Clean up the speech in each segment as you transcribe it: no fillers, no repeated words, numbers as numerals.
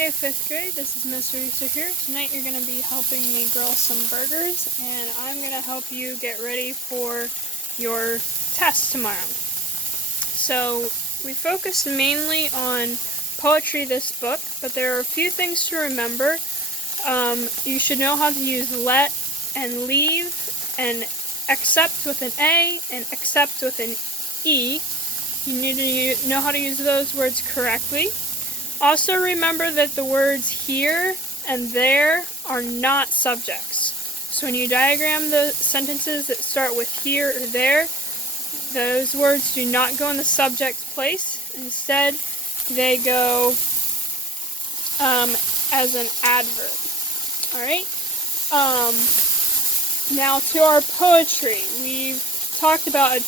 Hey 5th grade, this is Miss Risa here. Tonight you're going to be helping me grill some burgers, and I'm going to help you get ready for your test tomorrow. So we focused mainly on poetry this book, but there are a few things to remember. You should know how to use let and leave and accept with an A and accept with an E. You need to know how to use those words correctly. Also remember that the words here and there are not subjects. So when you diagram the sentences that start with here or there, those words do not go in the subject place. Instead, they go as an adverb. Alright? Now to our poetry. We've talked about a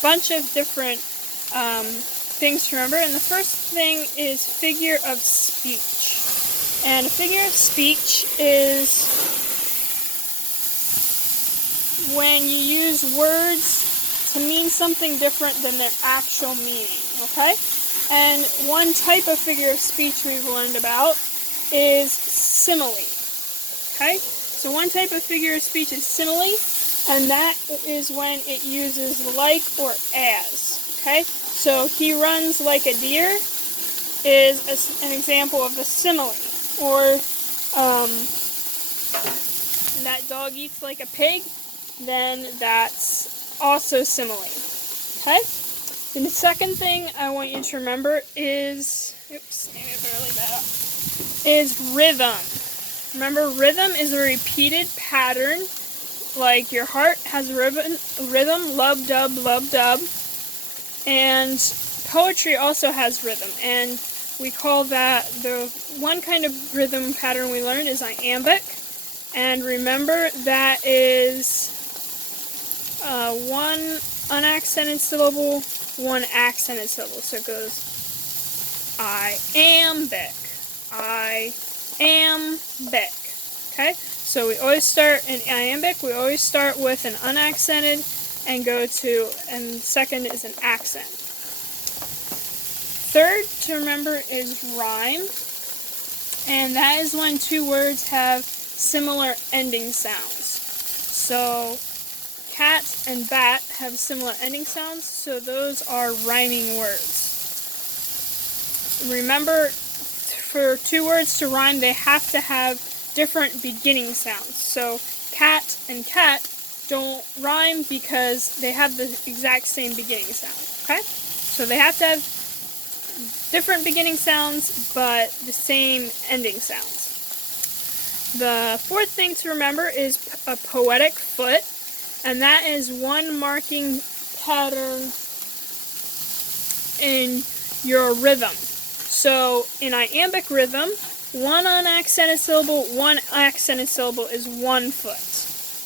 bunch of different things to remember, and the first thing is figure of speech. And a figure of speech is when you use words to mean something different than their actual meaning, okay? And one type of figure of speech we've learned about is simile, okay? So one type of figure of speech is simile, and that is when it uses like or as, okay? So he runs like a deer is an example of a simile. Or that dog eats like a pig, then that's also simile. Okay? And the second thing I want you to remember is, is rhythm. Remember, rhythm is a repeated pattern, like your heart has a rhythm, lub-dub, lub-dub. And poetry also has rhythm, and we call that, the one kind of rhythm pattern we learned is iambic. And remember, that is one unaccented syllable, one accented syllable. So it goes iambic, iambic. Okay? So we always start in iambic, we always start with an unaccented and go to, and second is an accent. Third to remember is rhyme, and that is when two words have similar ending sounds. So cat and bat have similar ending sounds, so those are rhyming words. Remember, for two words to rhyme, they have to have different beginning sounds. So cat and cat don't rhyme because they have the exact same beginning sound, okay? So they have to have different beginning sounds, but the same ending sounds. The fourth thing to remember is a poetic foot, and that is one marking pattern in your rhythm. So in iambic rhythm, one unaccented syllable, one accented syllable is one foot,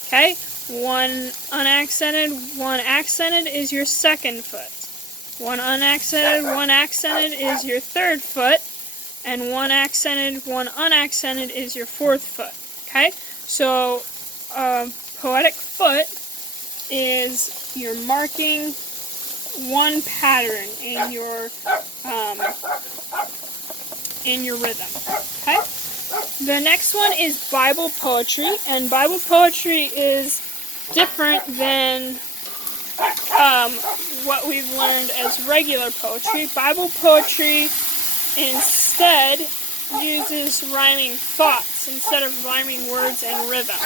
okay? One unaccented, one accented is your second foot. One unaccented, one accented is your third foot. And one accented, one unaccented is your fourth foot. Okay? So, poetic foot is you're marking one pattern in your rhythm. Okay? The next one is Bible poetry, and Bible poetry is different than what we've learned as regular poetry. Bible poetry instead uses rhyming thoughts instead of rhyming words and rhythm.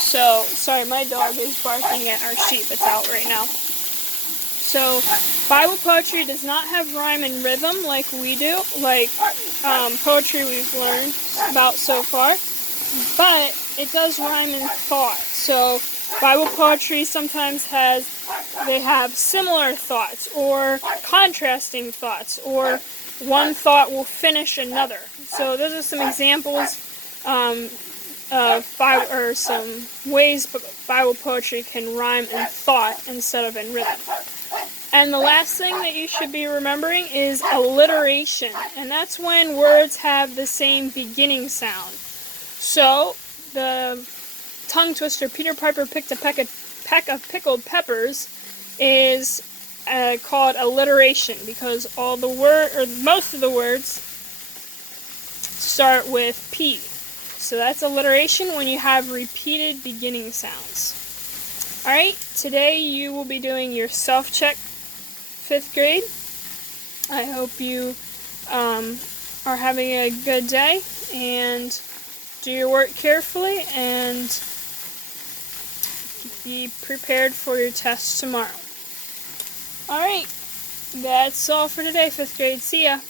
So, sorry, my dog is barking at our sheep. It's out right now. So, Bible poetry does not have rhyme and rhythm like we do, like poetry we've learned about so far, but it does rhyme in thought. So, Bible poetry sometimes they have similar thoughts, or contrasting thoughts, or one thought will finish another. So those are some examples of some ways Bible poetry can rhyme in thought instead of in rhythm. And the last thing that you should be remembering is alliteration, and that's when words have the same beginning sound. So the tongue twister, Peter Piper picked a peck of pickled peppers, is called alliteration because most of the words start with P. So that's alliteration when you have repeated beginning sounds. Alright, today you will be doing your self-check 5th grade. I hope you are having a good day and do your work carefully and be prepared for your test tomorrow. Alright, that's all for today, 5th grade. See ya!